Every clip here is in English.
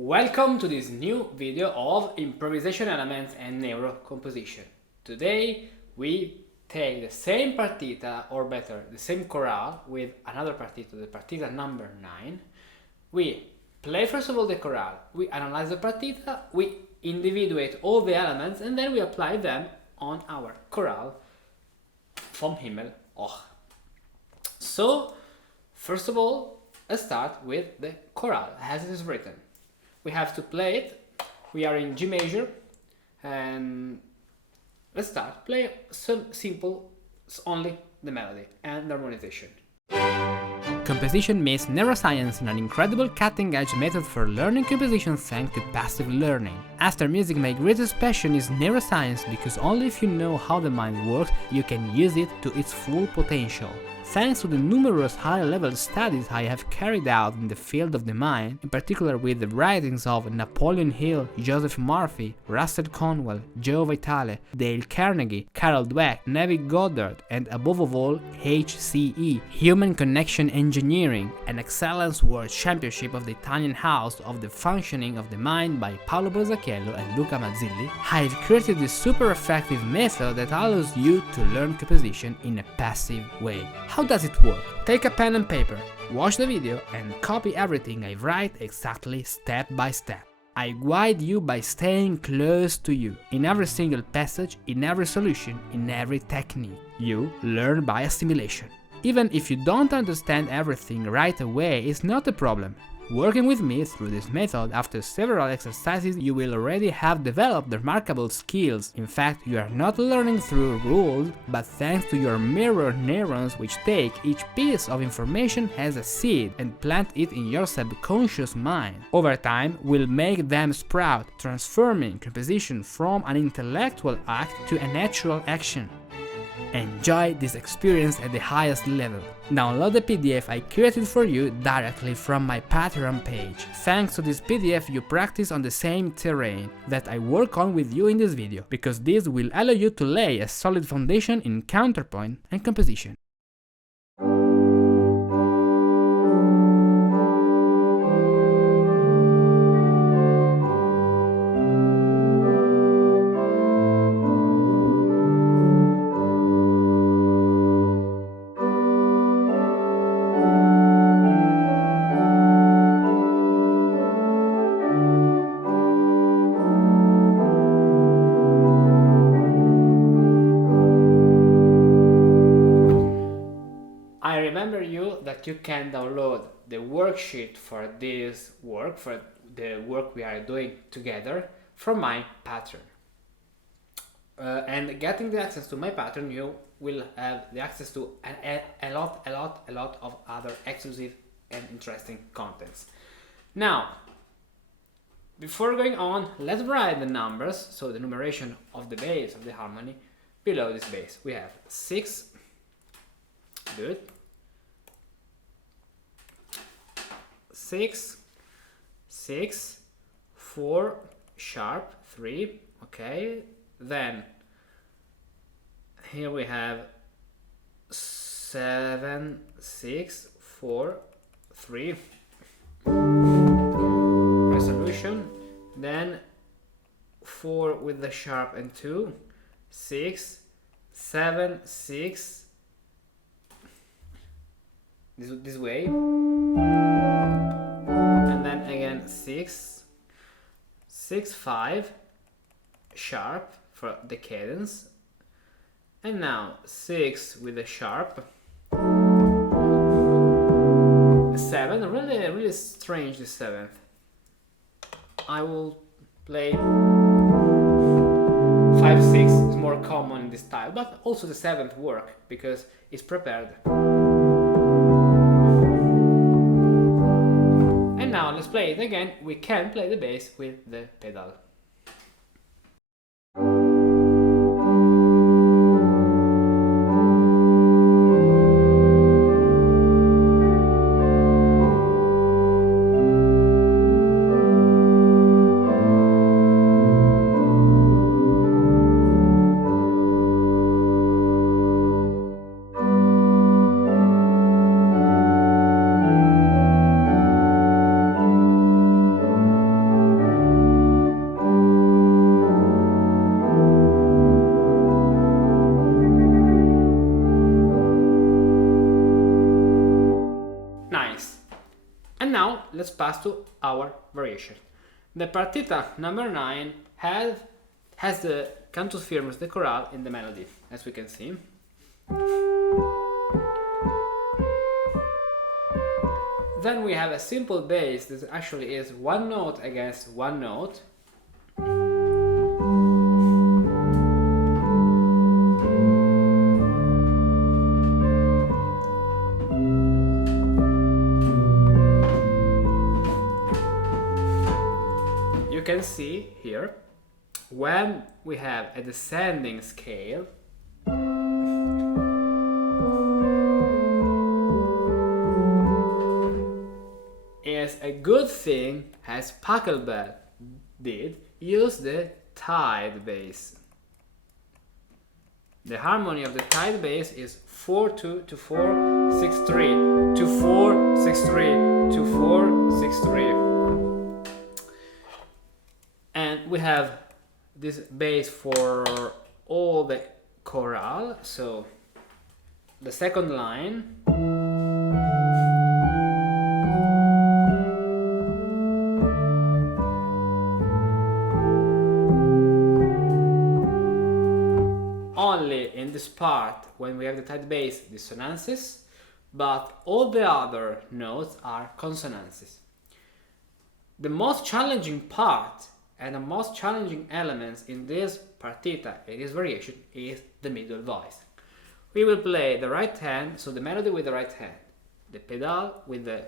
Welcome to this new video of improvisation elements and neuro composition. Today we take the same partita, or better, the same chorale with another partita, the partita number 9. We play first of all the chorale, we analyze the partita, we individuate all the elements and then we apply them on our chorale vom Himmel hoch. So, first of all, let's start with the chorale as it is written. We have to play it. We are in G major, and let's start. Play some simple, only the melody and the harmonization. Composition means neuroscience and an incredible cutting-edge method for learning composition thanks to passive learning. After music, my greatest passion is neuroscience because only if you know how the mind works, you can use it to its full potential. Thanks to the numerous high-level studies I have carried out in the field of the mind, in particular with the writings of Napoleon Hill, Joseph Murphy, Russell Conwell, Joe Vitale, Dale Carnegie, Carol Dweck, Neville Goddard, and above all HCE, Human Connection Engineering, an excellence world championship of the Italian House of the Functioning of the Mind by Paolo Borzacchiello and Luca Mazzilli, I have created this super effective method that allows you to learn composition in a passive way. How does it work? Take a pen and paper, watch the video and copy everything I write exactly step by step. I guide you by staying close to you, in every single passage, in every solution, in every technique. You learn by assimilation. Even if you don't understand everything right away, it's not a problem. Working with me through this method, after several exercises, you will already have developed remarkable skills. In fact, you are not learning through rules, but thanks to your mirror neurons, which take each piece of information as a seed and plant it in your subconscious mind. Over time, we'll make them sprout, transforming composition from an intellectual act to a natural action. Enjoy this experience at the highest level. Download the PDF I created for you directly from my Patreon page. Thanks to this PDF you practice on the same terrain that I work on with you in this video, because this will allow you to lay a solid foundation in counterpoint and composition. I remember you that you can download the worksheet for this work, for the work we are doing together, from my Patreon. And getting the access to my Patreon, you will have the access to a lot of other exclusive and interesting contents. Now, before going on, let's write the numbers, so the numeration of the bass of the harmony below this bass. We have 6, good, 6, 6, 4, sharp, 3, okay, then here we have 7, 6, 4, 3, resolution, then 4 with the sharp and 2, 6, 7, 6, this way, and then again 6, 6, 5, sharp for the cadence, and now 6 with the sharp, 7, really strange this 7th. I will play 5, 6 is more common in this style, but also the 7th work because it's prepared. And now let's play it again. We can play the bass with the pedal. let's pass to our variation. The partita number 9 has the cantus firmus, the chorale, in the melody, as we can see. Then we have a simple bass that actually is one note against one note. You can see here, when we have a descending scale, is a good thing, as Pachelbel did, use the tied bass. The harmony of the tied bass is 4-2 to 4-6-3 to 4-6-3 to 4-6-3. And we have this bass for all the chorale, so the second line only in this part, when we have the tied bass, dissonances, but all the other notes are consonances. The most challenging part and the most challenging elements in this partita, in this variation, is the middle voice. We will play the right hand, so the melody with the right hand, the pedal with the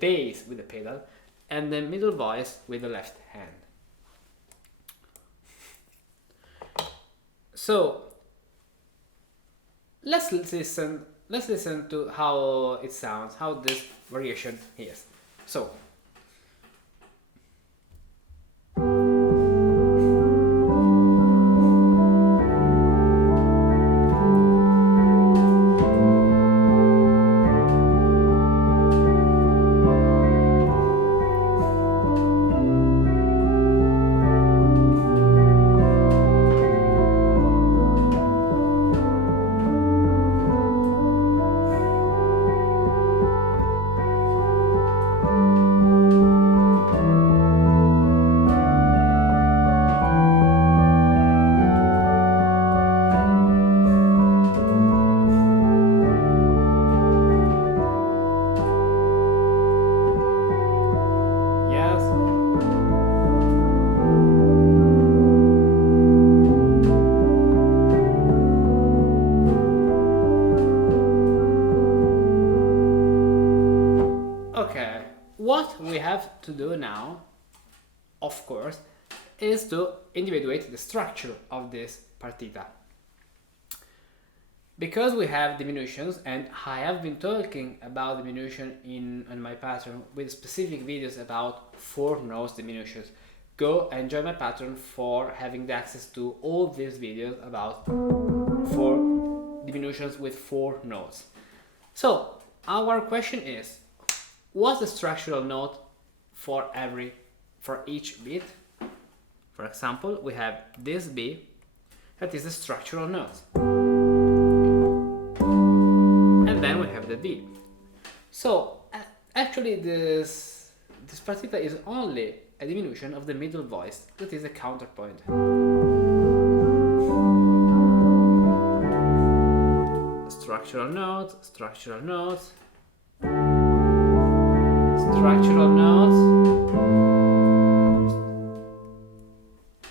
bass with the pedal, and the middle voice with the left hand. So let's listen to how it sounds, how this variation is. So what we have to do now, of course, is to individuate the structure of this partita. Because we have diminutions, and I have been talking about diminution in my pattern with specific videos about 4 notes diminutions. Go and join my pattern for having the access to all these videos about 4 diminutions with 4 notes. So our question is, what's the structural note for each beat? For example, we have this B, that is the structural note. And then we have the D. So actually this partita is only a diminution of the middle voice, that is a counterpoint. Structural note, structural note, structural note,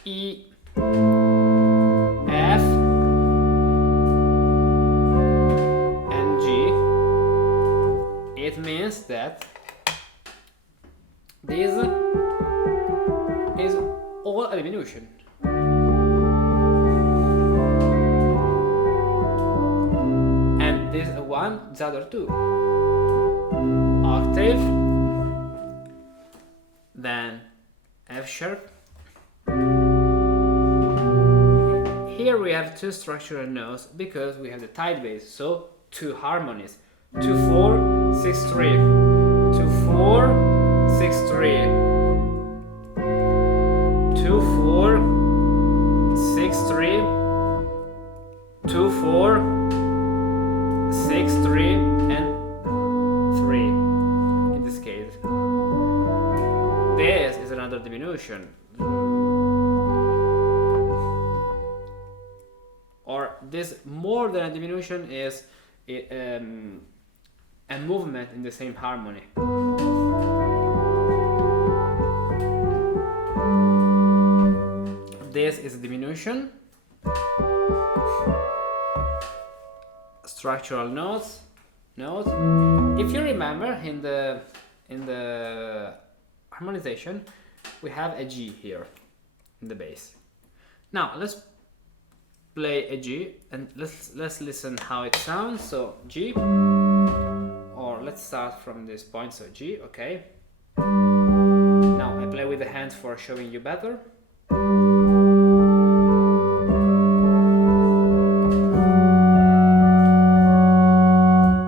E, F, and G. It means that this is all a diminution. And this one, the other two. Octave, then F sharp. Here we have 2 structural notes because we have the tied bass, so 2 harmonies. 2 4 6 3, 2 4 6 3, 2 4 6 3, 2 4 6 3, and 3 in this case. This is another diminution. Or this more than a diminution is a movement in the same harmony. This is a diminution. Structural notes. If you remember, in the harmonization, we have a G here in the bass. Now let's play a G and let's listen how it sounds. So G, or let's start from this point. So G, okay. Now I play with the hands for showing you better.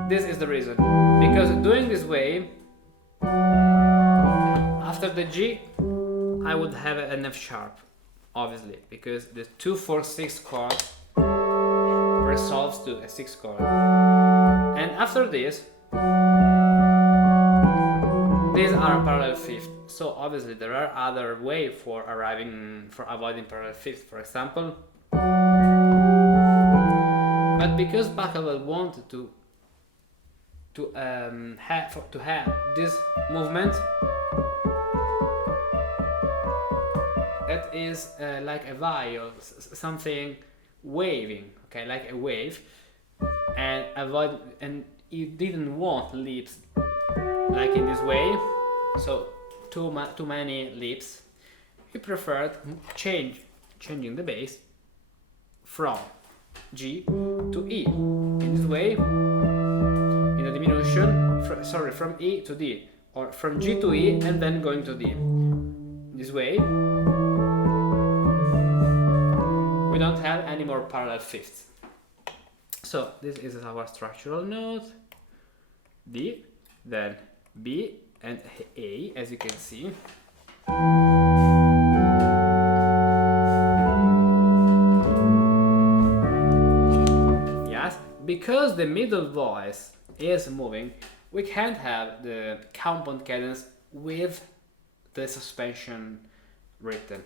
This is the reason, because doing this way, after the G, I would have an F sharp, obviously, because the 2, 4, 6 chord resolves to a 6 chord. And after this, these are parallel fifths. So obviously there are other ways for avoiding parallel fifths, for example. But because Pachelbel wanted to have this movement that is like a viol, something waving, okay, like a wave, and you didn't want leaps like in this way, so too many leaps. He preferred changing the bass from G to E in this way. In a diminution, from E to D, or from G to E and then going to D. This way, we don't have any more parallel fifths. So this is our structural note, D, then B and A, as you can see. Yes, because the middle voice is moving, we can't have the compound cadence with the suspension written.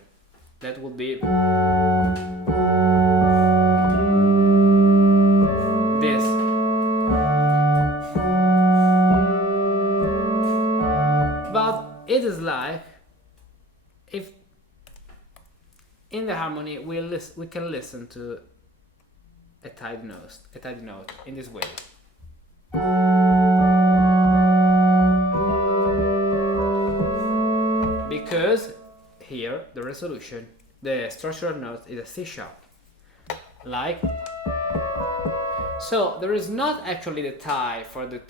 That would be this. But it is like if in the harmony we can listen to a tight note in this way. Because here the resolution, the structural note is a C sharp, like so. There is not actually the tie for the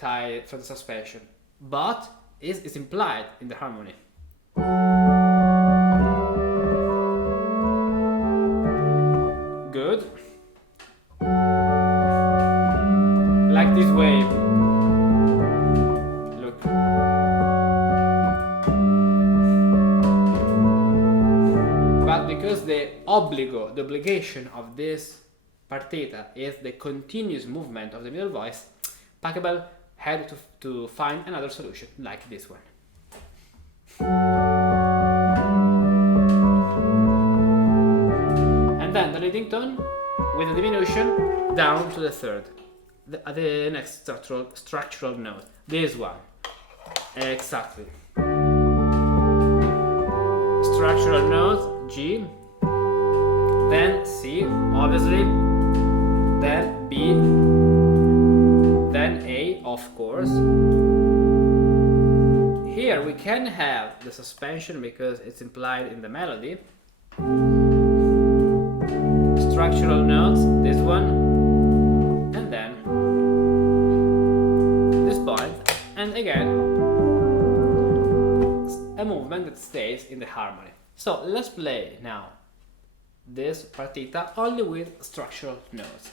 suspension, but is implied in the harmony. Good. Like this way. Look. But because the obligation of this partita is the continuous movement of the middle voice, Pachelbel had to find another solution, like this one. And then the leading tone with a diminution down to the third, the next structural note, this one, exactly. Structural note, G, then C, obviously, then B, then A, of course. Here we can have the suspension because it's implied in the melody. Structural notes, this one, and then this point, and again a movement that stays in the harmony. So let's play now this partita only with structural notes.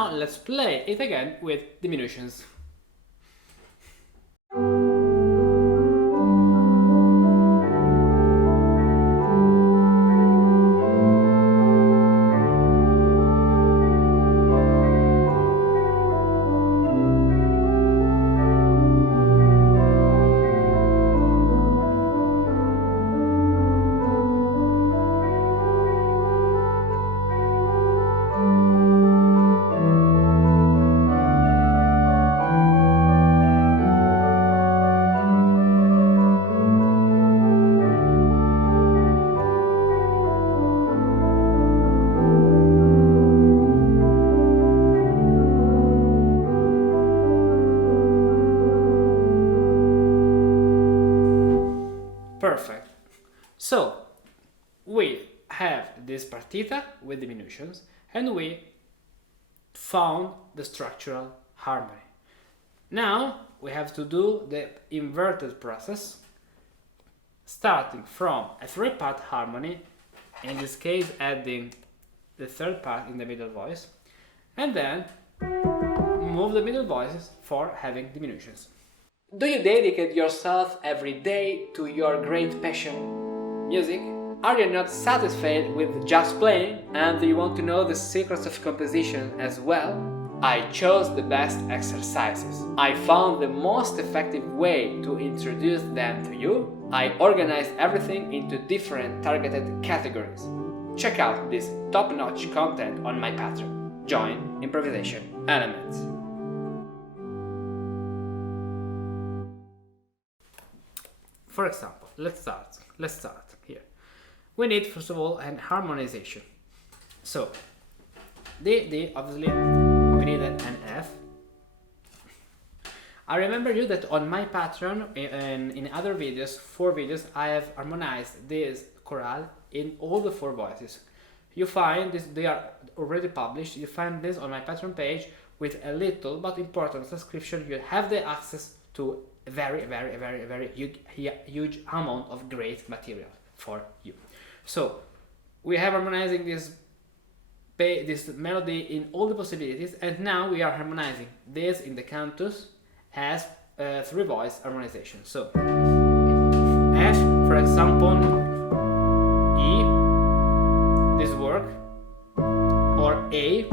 now let's play it again with diminutions. Perfect. So we have this partita with diminutions and we found the structural harmony. Now we have to do the inverted process, starting from a three-part harmony, in this case adding the third part in the middle voice, and then move the middle voices for having diminutions. Do you dedicate yourself every day to your great passion, music? Are you not satisfied with just playing and do you want to know the secrets of composition as well? I chose the best exercises. I found the most effective way to introduce them to you. I organized everything into different targeted categories. Check out this top-notch content on my Patreon. Join Improvisation Elements. For example, let's start here. We need first of all an harmonization. So the obviously we need an F. I remember you that on my Patreon in other videos, 4 videos, I have harmonized this chorale in all the 4 voices. You find this, they are already published. You find this on my Patreon page with a little but important subscription. You have the access to a very huge amount of great material for you. So we have harmonizing this melody in all the possibilities, and now we are harmonizing this in the cantus as 3 voice harmonization. So F, for example, E, this work, or A.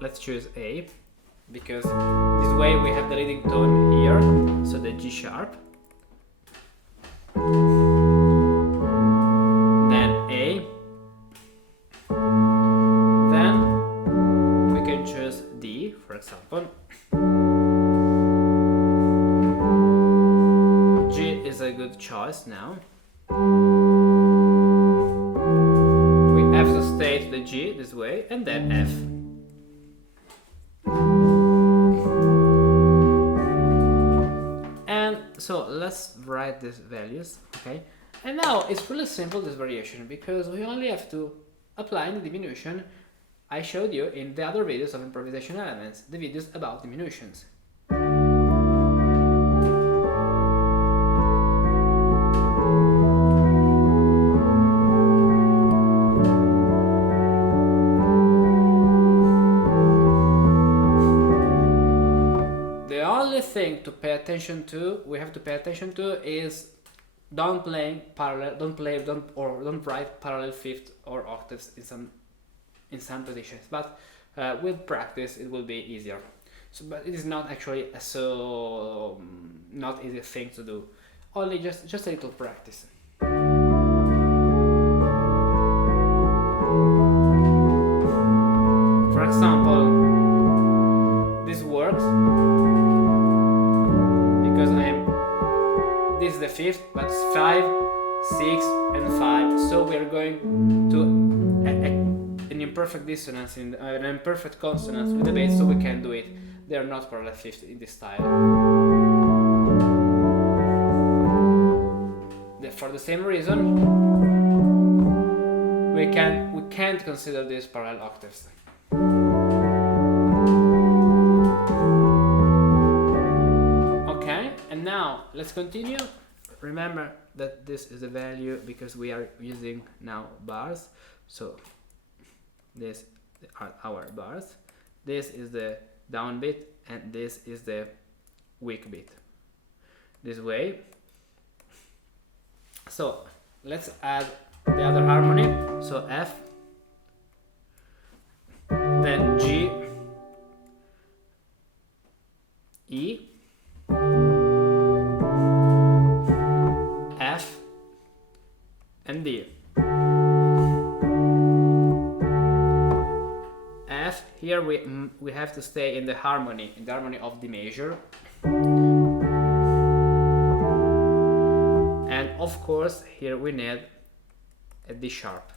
Let's choose A, because this way we have the leading tone here, so the G sharp, then A, then we can choose D, for example. G is a good choice now. We have to state the G this way, and then F. So let's write these values, okay? And now it's really simple, this variation, because we only have to apply the diminution I showed you in the other videos of improvisation elements, the videos about diminutions. Thing to pay attention to, is don't write parallel fifth or octaves in some positions, but with practice it will be easier. So, but it is not actually so not easy thing to do, only just a little practice. For example, this works because this is the fifth, but it's 5, 6 and 5, so we are going to an imperfect dissonance, in an imperfect consonance with the bass, so we can do it. They are not parallel fifth in this style. For the same reason, we can't consider these parallel octaves. Okay, and now let's continue. Remember that this is a value because we are using now bars, so this our bars. This is the downbeat and this is the weak beat. This way. So let's add the other harmony. So F, then G, E, F, and D. F, here we have to stay in the harmony of the major. And of course, here we need a D sharp.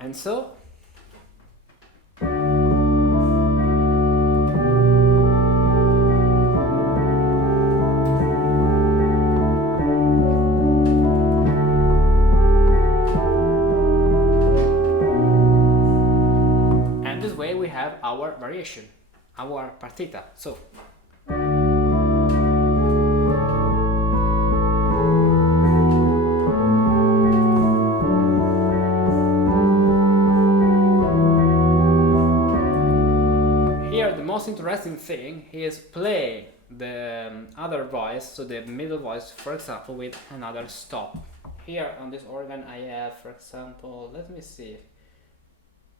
And so we have our variation, our partita. So here the most interesting thing is play the other voice, so the middle voice, for example, with another stop. Here on this organ I have, for example, let me see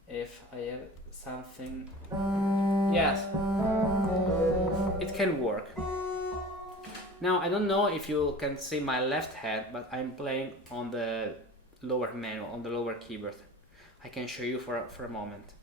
if I have something. Yes, it can work. Now I don't know if you can see my left hand, but I'm playing on the lower menu, on the lower keyboard. I can show you for a moment.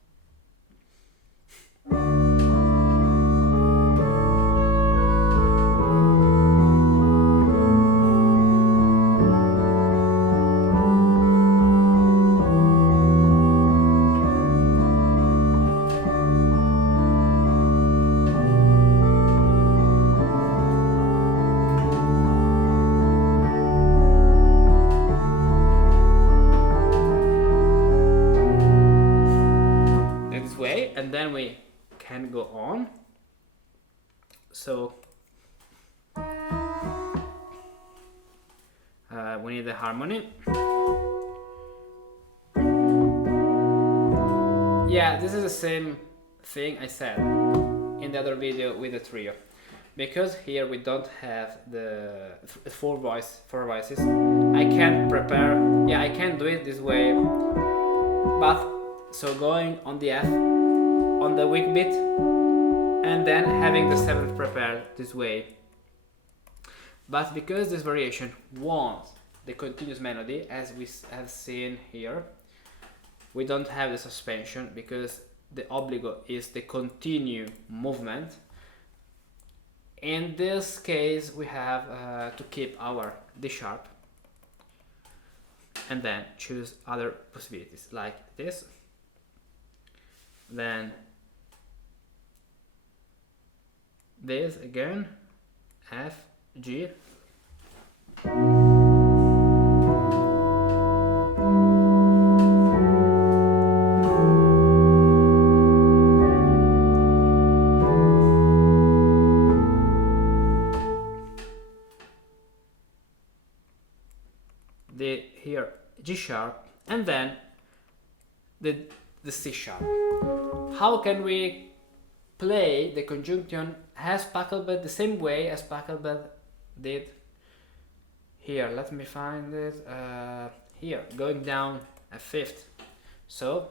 And then we can go on. So we need the harmony. Yeah, this is the same thing I said in the other video with the trio, because here we don't have the four voices. I can prepare. Yeah, I can do it this way, but so going on the F, on the weak beat, and then having the seventh prepared this way. But because this variation wants the continuous melody, as we have seen here, we don't have the suspension because the obbligo is the continue movement. In this case we have to keep our D sharp and then choose other possibilities like this, then this again, F, G, the here G sharp, and then the C sharp. How can we play the conjunction as Pachelbel, the same way as Pachelbel did here? Let me find it. Here, going down a fifth. So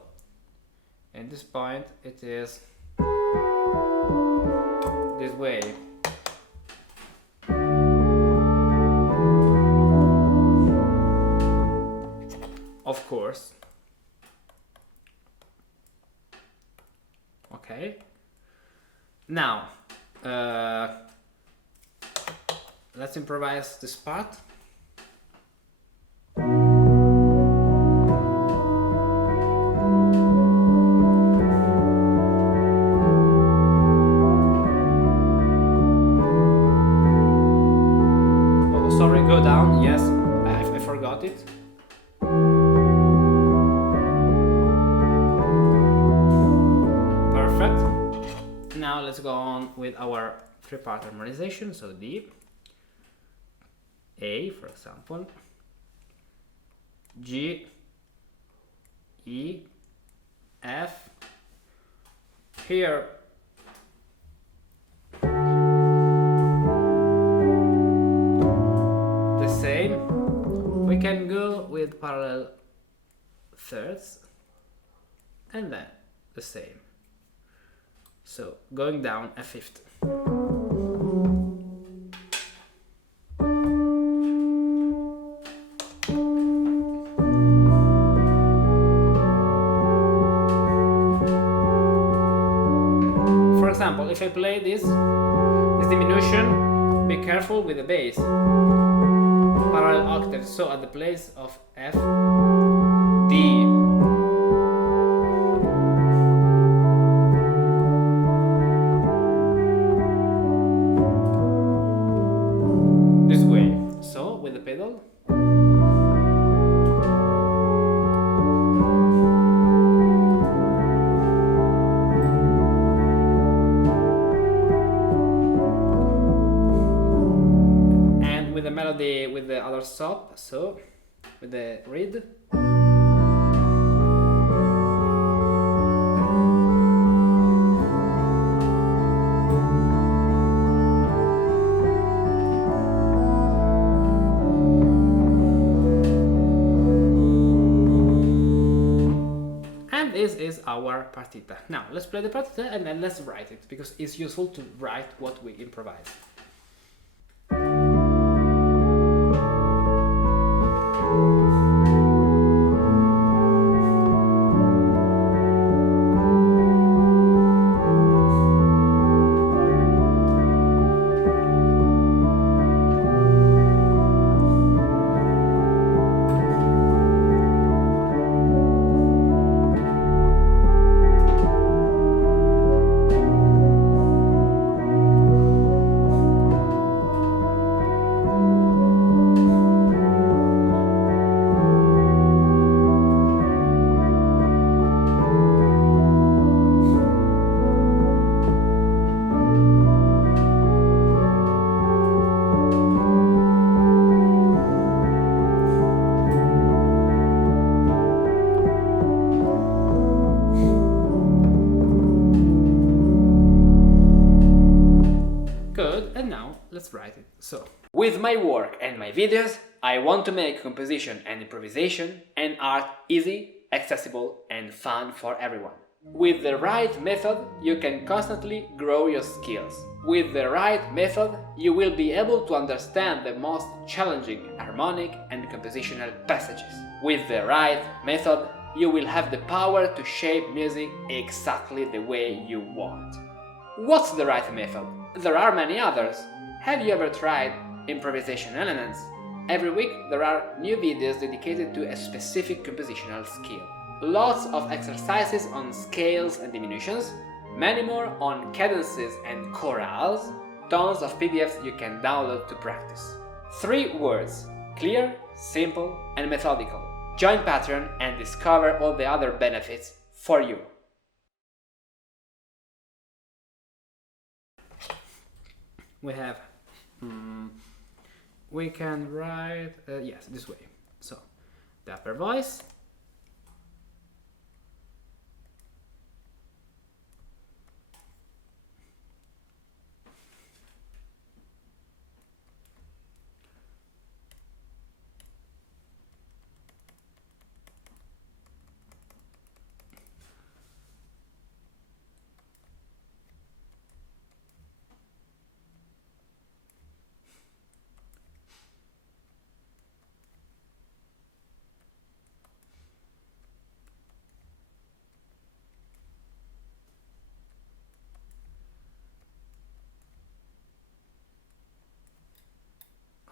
in this point it is this way. Of course. Okay. Now, let's improvise this part. Oh, sorry, go down. Yes, I forgot it. Now let's go on with our three-part harmonization. So D, A, for example, G, E, F. Here the same. We can go with parallel thirds and then the same. So going down a fifth. For example, if I play this diminution, be careful with the bass. Parallel octaves, so at the place of F, D, this way. So with the pedal. And with the melody with the other stop, so with the reed. This is our partita. Now let's play the partita and then let's write it, because it's useful to write what we improvise. Good, and now let's write it. So, with my work and my videos, I want to make composition and improvisation and art easy, accessible and fun for everyone. With the right method, you can constantly grow your skills. With the right method, you will be able to understand the most challenging harmonic and compositional passages. With the right method, you will have the power to shape music exactly the way you want. What's the right method? There are many others. Have you ever tried improvisation elements? Every week there are new videos dedicated to a specific compositional skill. Lots of exercises on scales and diminutions, many more on cadences and chorales, tons of PDFs you can download to practice. 3 words: clear, simple and methodical. Join Patreon and discover all the other benefits for you. We have, we can write, yes, this way. So, the upper voice,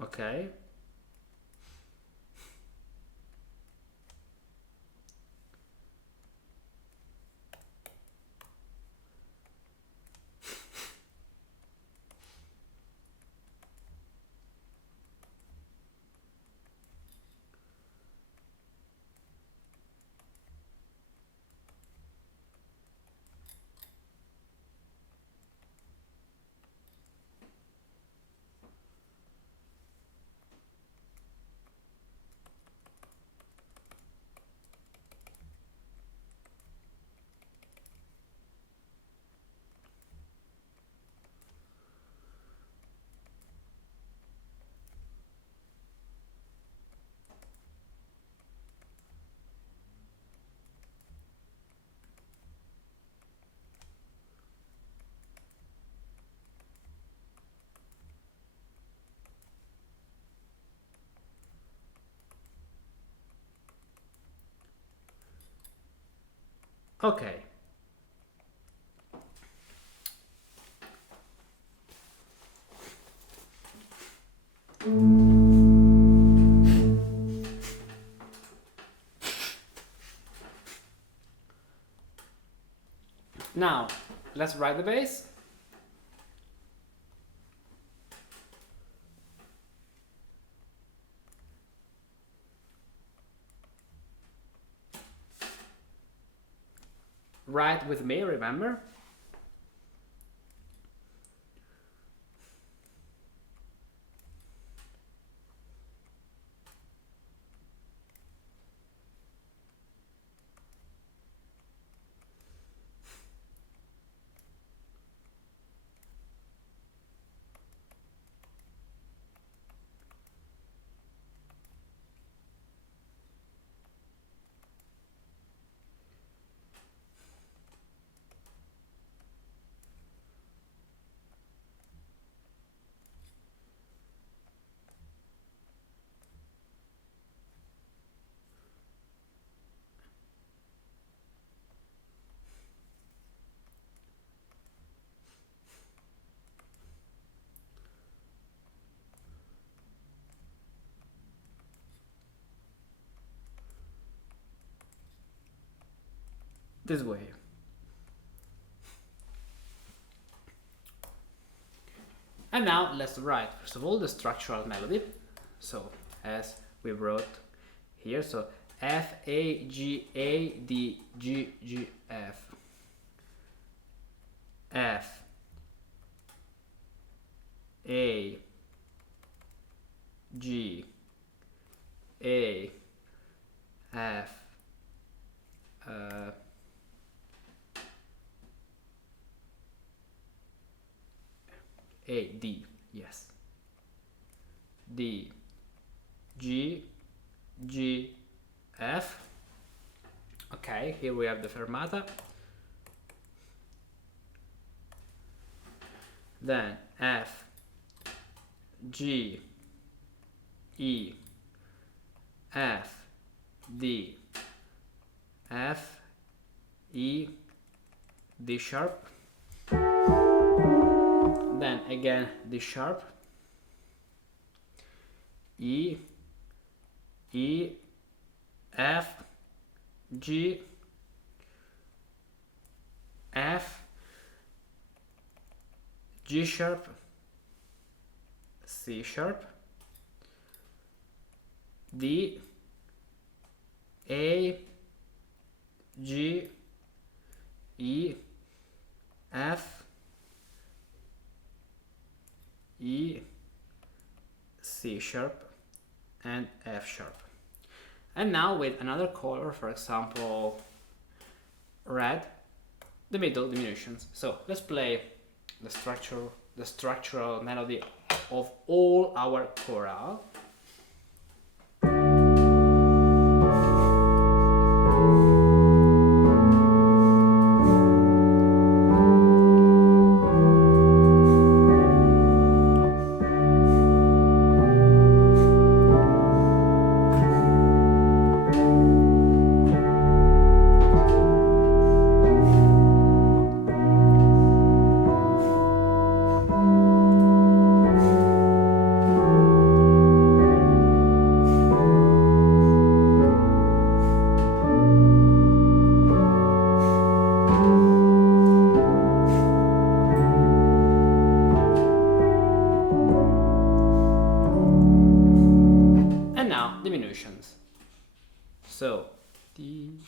okay. Okay. Now, let's write the bass. Write with me, remember? This way. And now let's write first of all the structural melody. So as we wrote here, so F A G A D G G F, F A G A F A D, yes, D G G F. Okay, here we have the fermata. Then F G E F D F E D sharp. Then again D sharp, E E F G F G sharp, C sharp, D A G E F E C sharp and F sharp. And now with another color, for example red, the middle diminutions. So let's play the structural melody of all our chorale. Diminutions. So D,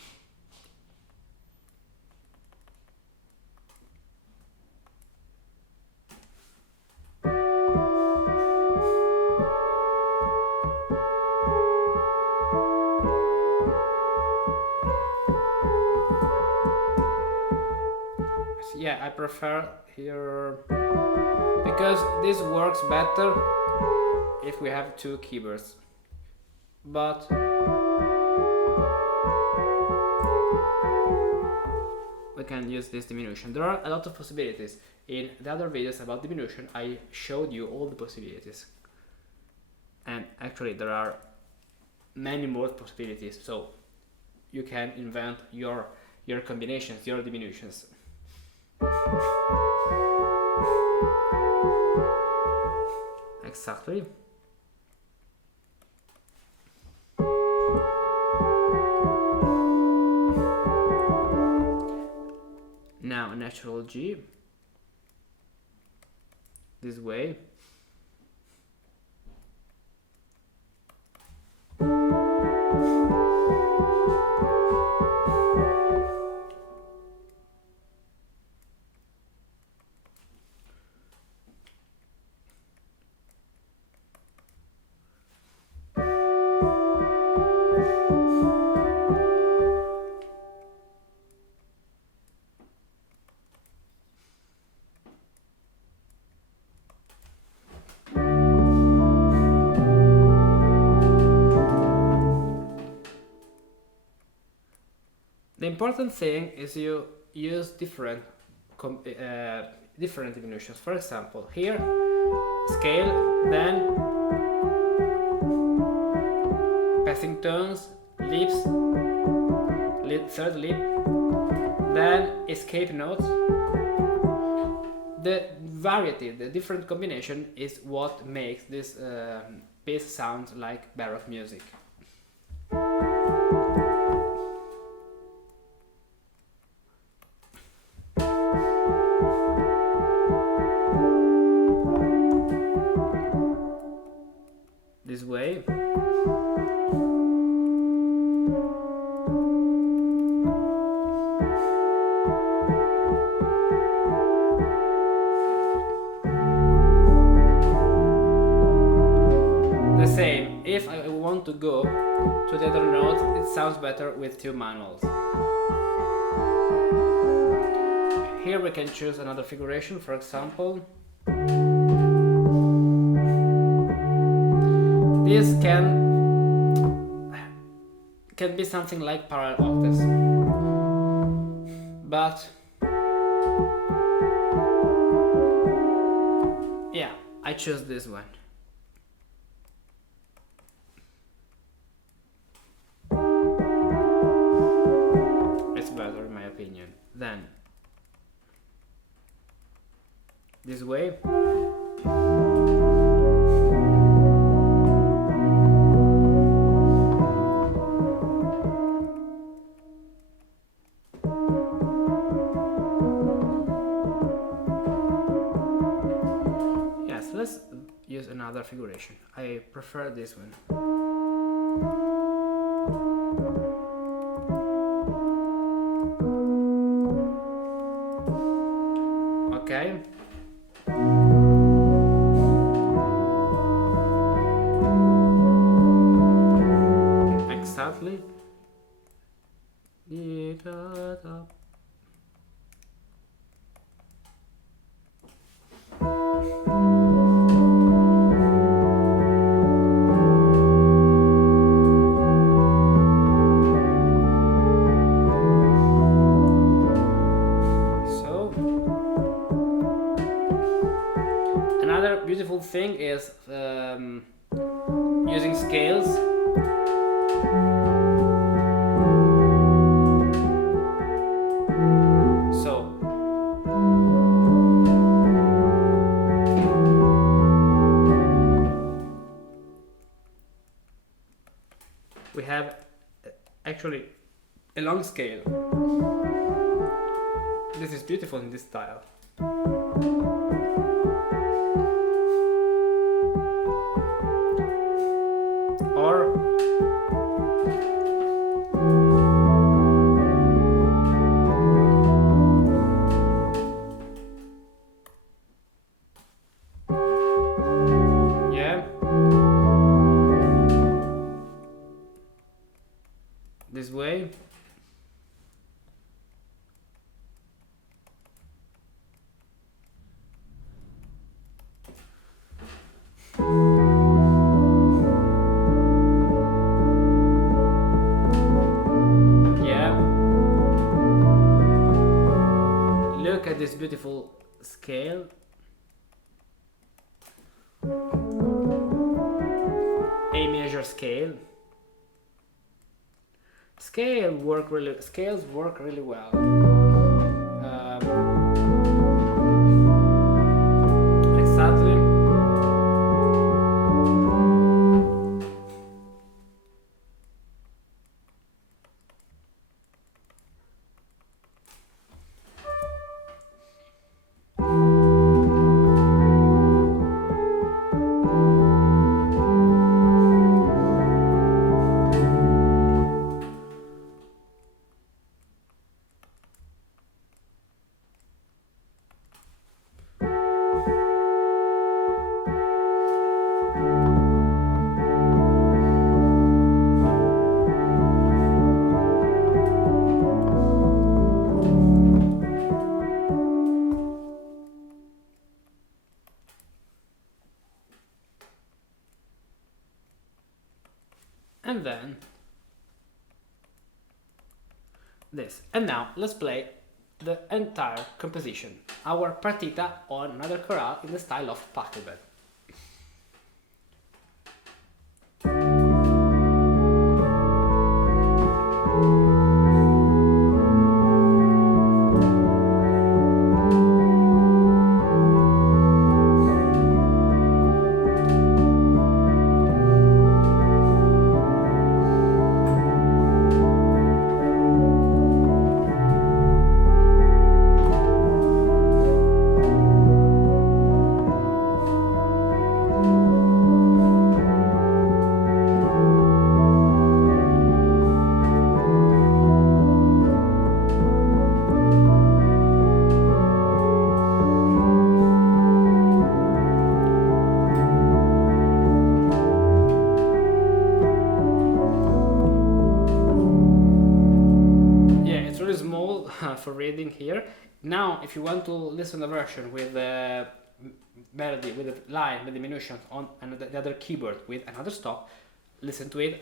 yeah, I prefer here because this works better if we have two keyboards. But we can use this diminution. There are a lot of possibilities. In the other videos about diminution, I showed you all the possibilities. And actually there are many more possibilities, so you can invent your your combinations, your diminutions. Exactly. Now natural G, this way. The important thing is you use different diminutions. For example, here, scale, then passing tones, lips, third lip, then escape notes. The variety, the different combination is what makes this piece sound like baroque music. This way. The same, if I want to go to the other note, it sounds better with two manuals. Here we can choose another figuration, for example. This can be something like parallel octaves, but yeah, I choose this one. It's better in my opinion. Then this way. Let's use another figuration. I prefer this one. Okay. Exactly. Another beautiful thing is using scales. So we have actually a long scale. This is beautiful in this style. Or yeah, this way. Look at this beautiful scale. A major scale. Scales work really well. Exactly. And then this. And now let's play the entire composition, our partita on another chorale in the style of Pachelbel. For reading here. Now, if you want to listen to the version with the melody, with the line, the diminution on the other keyboard with another stop, listen to it.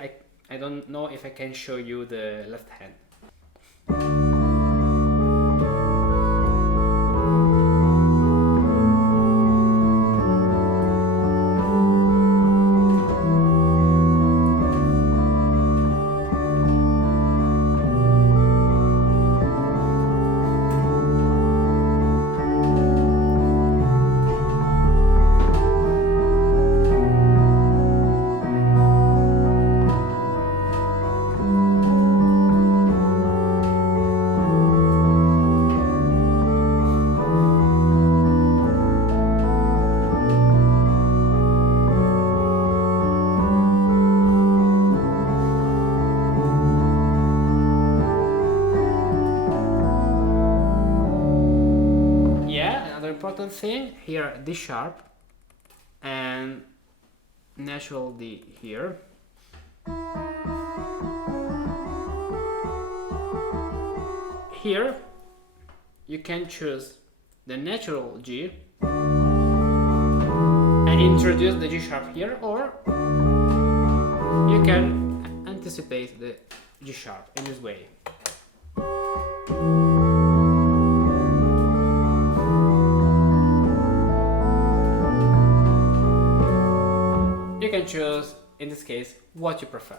I don't know if I can show you the left hand. Important thing here, D sharp and natural D here. Here you can choose the natural G and introduce the G sharp here, or you can anticipate the G sharp in this way. You can choose, in this case, what you prefer.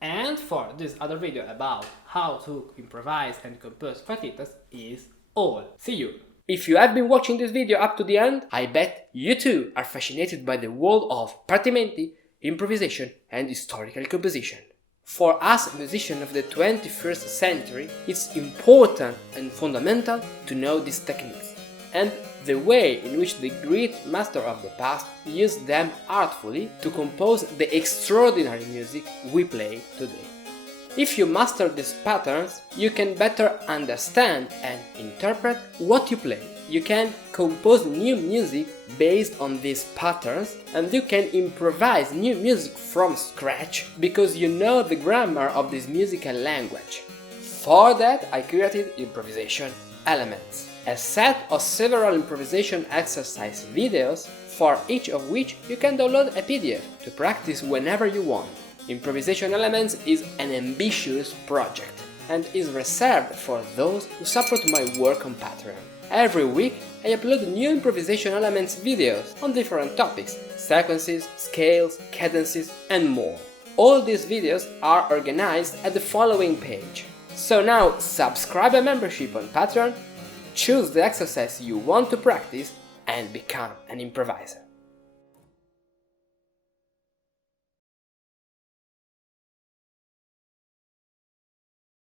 And for this other video about how to improvise and compose partitas is all. See you! If you have been watching this video up to the end, I bet you too are fascinated by the world of partimenti, improvisation and historical composition. For us musicians of the 21st century, it's important and fundamental to know these techniques and the way in which the great master of the past used them artfully to compose the extraordinary music we play today. If you master these patterns, you can better understand and interpret what you play. You can compose new music based on these patterns, and you can improvise new music from scratch because you know the grammar of this musical language. For that, I created Improvisation Elements, a set of several improvisation exercise videos, for each of which you can download a PDF to practice whenever you want. Improvisation Elements is an ambitious project and is reserved for those who support my work on Patreon. Every week I upload new Improvisation Elements videos on different topics, sequences, scales, cadences and more. All these videos are organized at the following page. So now subscribe a membership on Patreon, choose the exercise you want to practice, and become an improviser.